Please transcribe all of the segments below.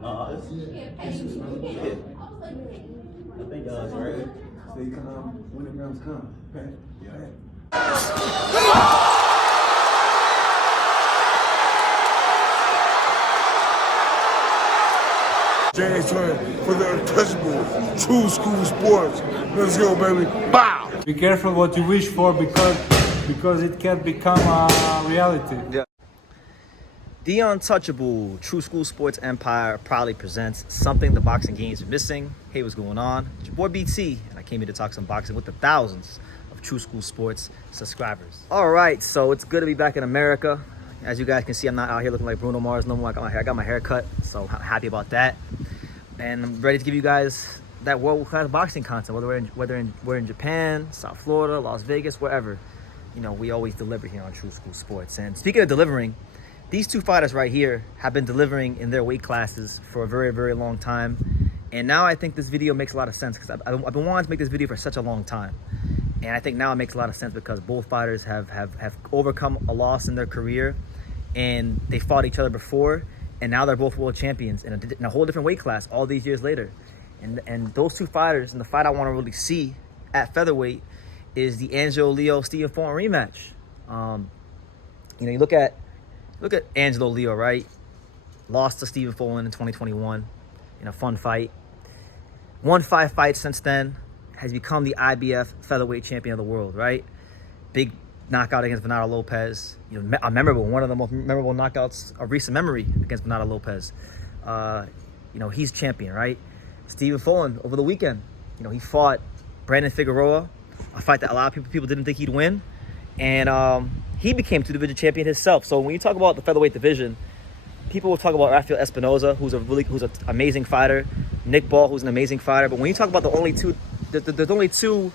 No, it's yeah. I think it's right. Stay calm when the rounds come. Okay? Yeah. James Twin for the untouchable True School Sports. Let's go, baby. Bow! Be careful what you wish for because it can become a reality. Yeah. The untouchable True School Sports Empire proudly presents something the boxing games are missing. Hey, what's going on? It's your boy BT, and I came here to talk some boxing with the thousands of True School Sports subscribers. All right, so it's good to be back in America. As you guys can see, I'm not out here looking like Bruno Mars no more. I got my hair cut, so I'm happy about that. And I'm ready to give you guys that world-class boxing content, whether we're in Japan, South Florida, Las Vegas, wherever. You know, we always deliver here on True School Sports. And speaking of delivering, these two fighters right here have been delivering in their weight classes for a very, very long time. And now I think this video makes a lot of sense because I've been wanting to make this video for such a long time. And I think now it makes a lot of sense because both fighters have overcome a loss in their career, and they fought each other before, and now they're both world champions in a whole different weight class all these years later. And those two fighters, and the fight I want to really see at featherweight is the Angelo Stephen Fulton rematch. You know, you look at Angelo Leo, right? Lost to Stephen Fulton in 2021 in a fun fight. Won 5 fights since then. Has become the IBF featherweight champion of the world, right? Big knockout against Bernardo Lopez. You know, one of the most memorable knockouts of recent memory against Bernardo Lopez. You know, he's champion, right? Stephen Fulton over the weekend, you know, he fought Brandon Figueroa, a fight that a lot of people didn't think he'd win, and he became two-division champion himself. So when you talk about the featherweight division, people will talk about Rafael Espinoza, who's an amazing fighter, Nick Ball, who's an amazing fighter. But when you talk about there's only two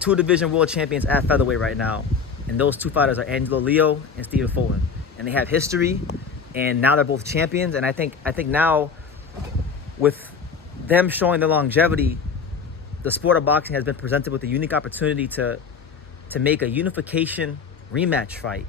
division world champions at featherweight right now, and those two fighters are Angelo Leo and Stephen Fulton, and they have history, and now they're both champions. And I think now, with them showing their longevity, the sport of boxing has been presented with a unique opportunity to make a unification rematch fight,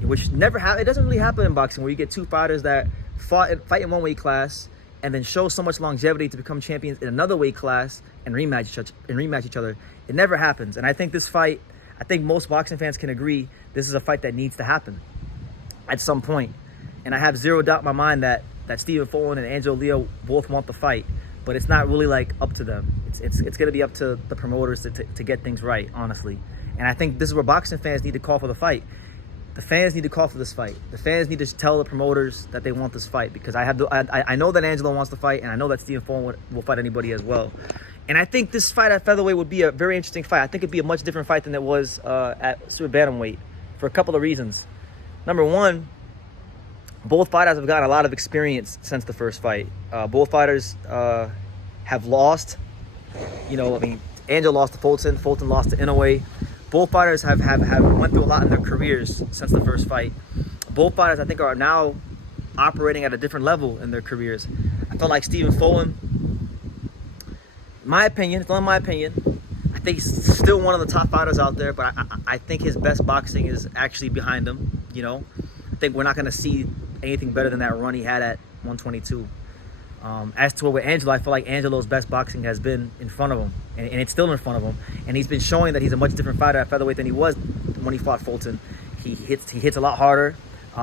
which it doesn't really happen in boxing, where you get two fighters that fight in one weight class and then show so much longevity to become champions in another weight class and rematch each other. It never happens. And I think this fight, I think most boxing fans can agree, this is a fight that needs to happen at some point. And I have zero doubt in my mind that Stephen Fulton and Angelo Leo both want the fight, but it's not really like up to them. It's going to be up to the promoters to get things right, honestly. And I think this is where boxing fans need to call for the fight. The fans need to call for this fight. The fans need to tell the promoters that they want this fight, because I know that Angelo wants to fight, and I know that Stephen Fulton will fight anybody as well. And I think this fight at featherweight would be a very interesting fight. I think it'd be a much different fight than it was at super bantamweight for a couple of reasons. Number one, both fighters have gotten a lot of experience since the first fight. Both fighters have lost. You know, I mean, Angelo lost to Fulton. Fulton lost to Inoue. Both fighters have went through a lot in their careers since the first fight. Both fighters, I think, are now operating at a different level in their careers. I felt like Stephen Fulton, in my opinion, it's only my opinion, I think he's still one of the top fighters out there, but I think his best boxing is actually behind him, you know. I think we're not going to see anything better than that run he had at 122. As to with Angelo, I feel like Angelo's best boxing has been in front of him, and it's still in front of him. And he's been showing that he's a much different fighter at featherweight than he was when he fought Fulton. He hits a lot harder.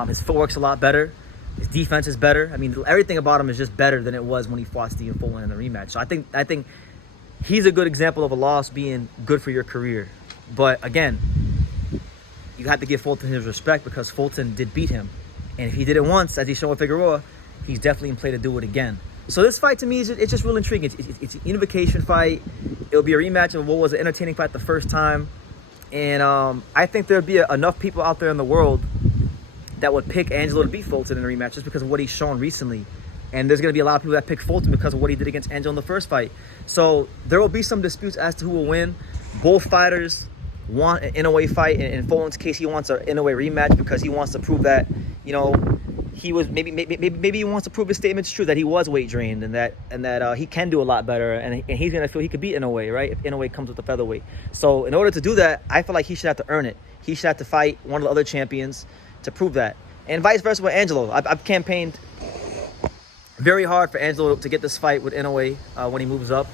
His footwork's a lot better. His defense is better. I mean, everything about him is just better than it was when he fought Stephen Fulton in the rematch. So I think he's a good example of a loss being good for your career. But again, you have to give Fulton his respect, because Fulton did beat him. And if he did it once, as he showed with Figueroa, he's definitely in play to do it again. So this fight, to me, it's just real intriguing. It's a unification fight. It'll be a rematch of what was an entertaining fight the first time. And I think there'll be enough people out there in the world that would pick Angelo to beat Fulton in a rematch just because of what he's shown recently. And there's going to be a lot of people that pick Fulton because of what he did against Angelo in the first fight. So there will be some disputes as to who will win. Both fighters want an Inoue fight. In Fulton's case, he wants an Inoue rematch because he wants to prove that, you know, he was maybe he wants to prove his statement's true, that he was weight drained, and that he can do a lot better, and he's gonna feel he could beat Inoue, right? If Inoue comes with the featherweight. So in order to do that, I feel like he should have to earn it. He should have to fight one of the other champions to prove that, and vice versa with Angelo. I've campaigned Very hard for Angelo to get this fight with Inoue when he moves up.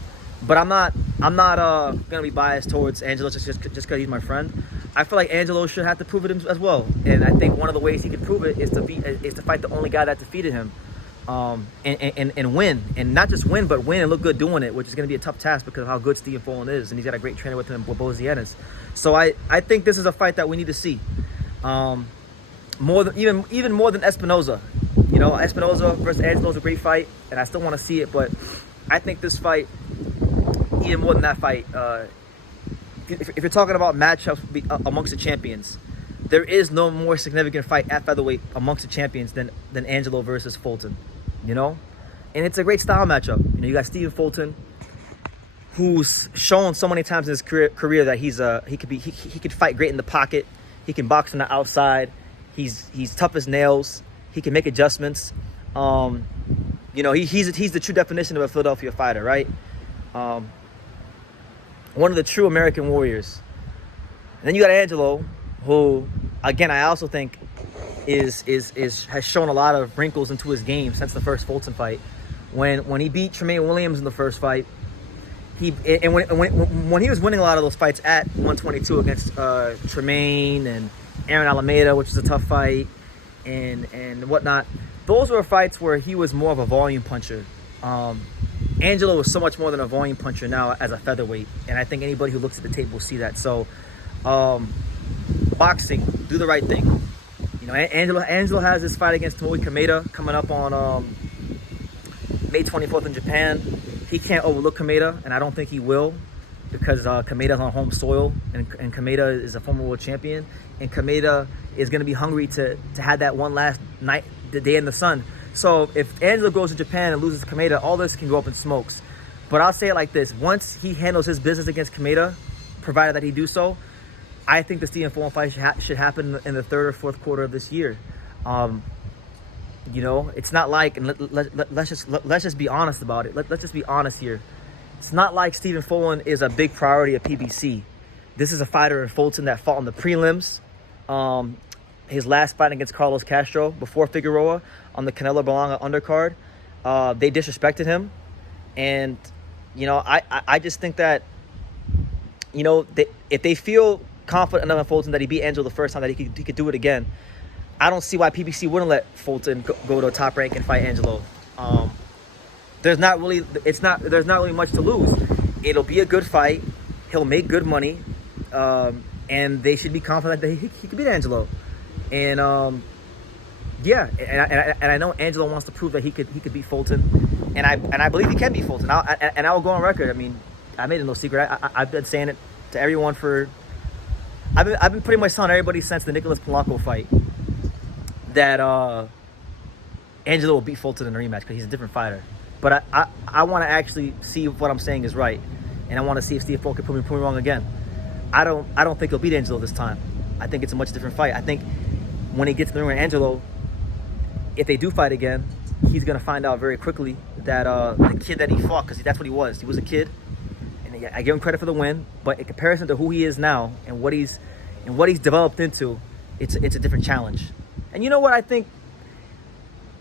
But I'm not gonna be biased towards Angelo just because he's my friend. I feel like Angelo should have to prove it as well, and I think one of the ways he can prove it is to fight the only guy that defeated him, and win, and not just win, but win and look good doing it, which is gonna be a tough task because of how good Stephen Fulton is, and he's got a great trainer with him, Bozianis. So I think this is a fight that we need to see, more than even more than Espinoza. You know, Espinoza versus Angelo is a great fight, and I still want to see it, but I think this fight, even more than that fight, if you're talking about matchups amongst the champions, there is no more significant fight at featherweight amongst the champions than Angelo versus Fulton, you know? And it's a great style matchup. You know, you got Stephen Fulton, who's shown so many times in his career that he could fight great in the pocket. He can box from the outside. He's tough as nails. He can make adjustments. You know, he's the true definition of a Philadelphia fighter, right? One of the true American warriors. And then you got Angelo, who, again, I also think has shown a lot of wrinkles into his game since the first Fulton fight. When he beat Tremaine Williams in the first fight, when he was winning a lot of those fights at 122 against Tremaine and Aaron Alameda, which was a tough fight, and whatnot, those were fights where he was more of a volume puncher. Angelo is so much more than a volume puncher now as a featherweight, and I think anybody who looks at the tape will see that. So, boxing, do the right thing. You know, Angelo has this fight against Tomoe Kameda coming up on May 24th in Japan. He can't overlook Kameda, and I don't think he will, because Kameda's on home soil, and Kameda is a former world champion, and Kameda is going to be hungry to have that one last night, the day in the sun. So if Angelo goes to Japan and loses Kameda, all this can go up in smokes. But I'll say it like this: once he handles his business against Kameda, provided that he do so, I think the Stephen Fulton fight should happen in the third or fourth quarter of this year. You know, it's not like, and let's just be honest about it. Let's just be honest here. It's not like Stephen Fulton is a big priority at PBC. This is a fighter in Fulton that fought in the prelims. His last fight against Carlos Castro before Figueroa on the Canelo Belanga undercard, they disrespected him. And, you know, I just think that, you know, if they feel confident enough in Fulton that he beat Angelo the first time, that he could do it again, I don't see why PBC wouldn't let Fulton go to a top rank and fight Angelo. There's not really much to lose. It'll be a good fight. He'll make good money, and they should be confident that he could beat Angelo. And yeah, and I know Angelo wants to prove that he could beat Fulton, and I believe he can beat Fulton. I will go on record. I mean, I made it no secret. I've been saying it to everyone for. I've been pretty much telling everybody since the Nicholas Polanco fight that Angelo will beat Fulton in a rematch because he's a different fighter. But I want to actually see if what I'm saying is right, and I want to see if Steve Fulton can prove me wrong again. I don't think he'll beat Angelo this time. I think it's a much different fight. I think when he gets in the ring with Angelo, if they do fight again, he's gonna find out very quickly that the kid that he fought, because that's what he was. He was a kid, and I give him credit for the win. But in comparison to who he is now and what he's developed into, it's a different challenge. And you know what I think?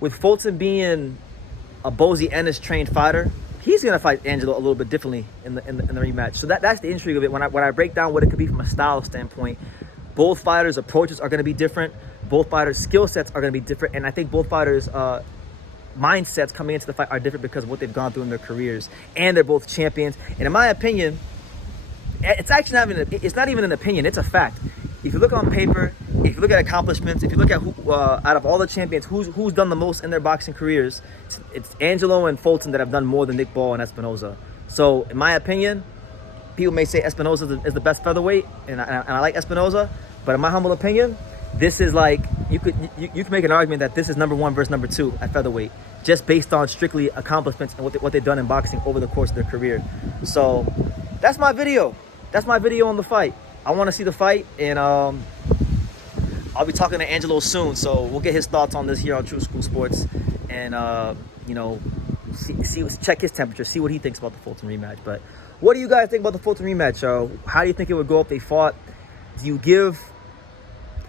With Fulton being a Bozy Ennis trained fighter, he's gonna fight Angelo a little bit differently in the rematch. So that's the intrigue of it. When I break down what it could be from a style standpoint, both fighters' approaches are gonna be different. Both fighters' skill sets are gonna be different, and I think both fighters' mindsets coming into the fight are different because of what they've gone through in their careers. And they're both champions. And in my opinion, it's actually not even an opinion. It's a fact. If you look on paper, if you look at accomplishments, if you look at who out of all the champions, who's done the most in their boxing careers, it's Angelo and Fulton that have done more than Nick Ball and Espinoza. So, in my opinion, people may say Espinoza is the best featherweight, and I like Espinoza, but in my humble opinion, this is like, you could make an argument that this is number one versus number two at featherweight, just based on strictly accomplishments and what they've done in boxing over the course of their career. So, that's my video. That's my video on the fight. I want to see the fight, and I'll be talking to Angelo soon, so we'll get his thoughts on this here on True School Sports, and you know, check his temperature, see what he thinks about the Fulton rematch. But what do you guys think about the Fulton rematch? How do you think it would go if they fought? Do you give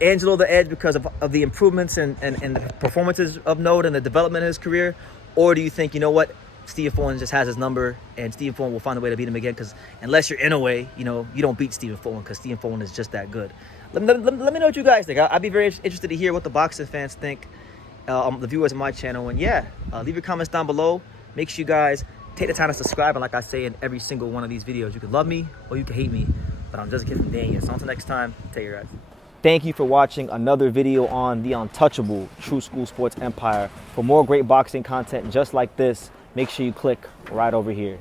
Angelo the edge because of the improvements and the performances of note and the development in his career, Or do you think, you know what, Stephen Fulton just has his number and Stephen Fulton will find a way to beat him again? Because unless you're in a way, you know, you don't beat Stephen Fulton because Stephen Fulton is just that good. Let me know what you guys think. I'd be very interested to hear what the boxing fans think, the viewers of my channel. And yeah, leave your comments down below. Make sure you guys take the time to subscribe. And like I say in every single one of these videos, you can love me or you can hate me, but I'm just a kid from Daniel. So until next time, take care, guys. Thank you for watching another video on the untouchable True School Sports Empire. For more great boxing content just like this, make sure you click right over here.